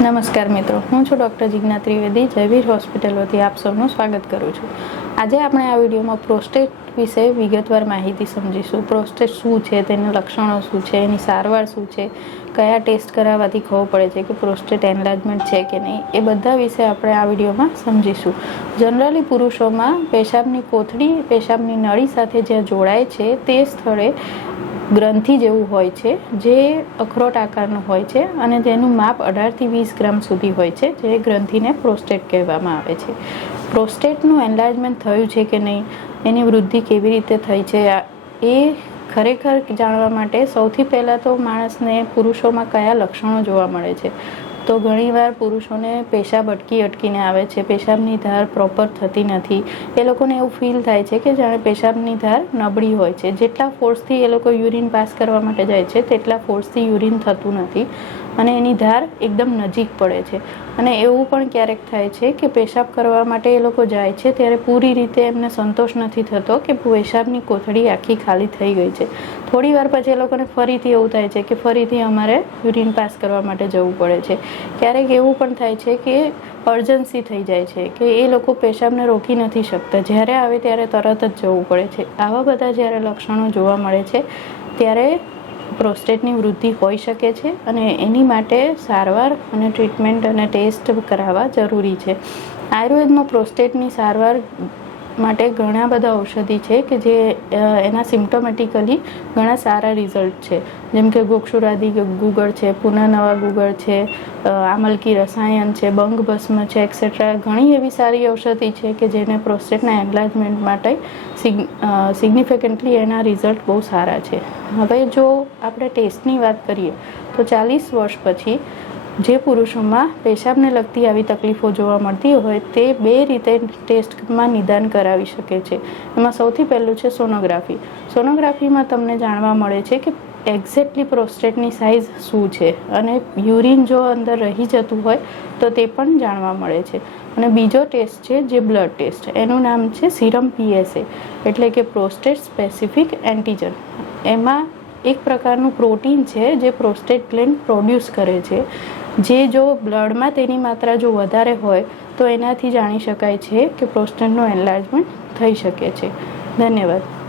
નમસ્કાર મિત્રો, હું છું ડૉક્ટર જિજ્ઞા ત્રિવેદી, જયવીર હોસ્પિટલ વતી આપ સૌનું સ્વાગત કરું છું। આજે આપણે આ વિડીયોમાં પ્રોસ્ટેટ વિશે વિગતવાર માહિતી સમજીશું। પ્રોસ્ટેટ શું છે, તેના લક્ષણો શું છે, એની સારવાર શું છે, કયા ટેસ્ટ કરાવવાથી ખબર પડે છે કે પ્રોસ્ટેટ એનલાર્જમેન્ટ છે કે નહીં, એ બધા વિશે આપણે આ વિડીયોમાં સમજીશું। જનરલી પુરુષોમાં પેશાબની કોથળી પેશાબની નળી સાથે જ્યાં જોડાય છે તે સ્થળે ગ્રંથિ જેવું હોય છે, જે અખરોટ આકારનું હોય છે અને તેનું માપ 18 થી 20 ગ્રામ સુધી હોય છે, જે ગ્રંથિને પ્રોસ્ટેટ કહેવામાં આવે છે। પ્રોસ્ટેટનું એનલાર્જમેન્ટ થયું છે કે નહીં, એની વૃદ્ધિ કેવી રીતે થઈ છે, એ ખરેખર જાણવા માટે સૌથી પહેલાં તો માણસને પુરુષોમાં કયા લક્ષણો જોવા મળે છે। તો ઘણીવાર પુરુષોને પેશાબ અટકીને આવે છે, પેશાબની ધાર પ્રોપર થતી નથી, એ લોકોને એવું ફીલ થાય છે કે જાણે પેશાબની ધાર નબળી હોય છે, જેટલા ફોર્સથી એ લોકો યુરિન પાસ કરવા માટે જાય છે તેટલા ફોર્સથી યુરિન થતું નથી અને એની ધાર એકદમ નજીક પડે છે। અને એવું પણ ક્યારેક થાય છે કે પેશાબ કરવા માટે એ લોકો જાય છે ત્યારે પૂરી રીતે એમને સંતોષ નથી થતો કે પેશાબની કોથળી આખી ખાલી થઈ ગઈ છે। થોડી વાર પછી એ લોકોને ફરીથી એવું થાય છે કે ફરીથી અમારે યુરિન પાસ કરવા માટે જવું પડે છે। ક્યારેક એવું પણ થાય છે કે અર્જન્સી થઈ જાય છે કે એ લોકો પેશાબને રોકી નથી શકતા, જ્યારે આવે ત્યારે તરત જ જવું પડે છે। આવા બધા જ્યારે લક્ષણો જોવા મળે છે ત્યારે પ્રોસ્ટેટની વૃદ્ધિ હોઈ શકે છે અને એની માટે સારવાર અને ટ્રીટમેન્ટ અને ટેસ્ટ કરાવવા જરૂરી છે। આયુર્વેદમાં પ્રોસ્ટેટની સારવાર માટે ઘણા બધા ઔષધિ છે કે જે એના સિમ્ટોમેટિકલી ઘણા સારા રિઝલ્ટ છે, જેમ કે ગોક્ષુરાદી ગુગળ છે, પુનઃનવા ગુગળ છે, આમલકી રસાયણ છે, બંગ ભસ્મ છે, એક્સેટ્રા। ઘણી એવી સારી ઔષધિ છે કે જેને પ્રોસ્ટેટના એનલાર્જમેન્ટ માટે સિગ્નિફિકન્ટલી એના રિઝલ્ટ બહુ સારા છે। હવે જો આપણે ટેસ્ટની વાત કરીએ તો 40 વર્ષ પછી જે પુરુષોમાં પેશાબને લગતી આવી તકલીફો જોવા મળતી હોય તે બે રીતે ટેસ્ટમાં નિદાન કરાવી શકે છે। એમાં સૌથી પહેલું છે સોનોગ્રાફી। સોનોગ્રાફીમાં તમને જાણવા મળે છે કે એક્ઝેક્ટલી પ્રોસ્ટેટની સાઇઝ શું છે અને યુરિન જો અંદર રહી જતું હોય તો તે પણ જાણવા મળે છે। અને બીજો ટેસ્ટ છે જે બ્લડ ટેસ્ટ, એનું નામ છે સીરમ PSA, એટલે કે પ્રોસ્ટેટ સ્પેસિફિક એન્ટીજન। એમાં એક પ્રકારનું પ્રોટીન છે જે પ્રોસ્ટેટ ગ્લેન્ડ પ્રોડ્યુસ કરે છે, જે જો બ્લડમાં તેની માત્રા જો વધારે હોય તો એનાથી જાણી શકાય છે કે પ્રોસ્ટેટનું એનલાર્જમેન્ટ થઈ શકે છે। ધન્યવાદ।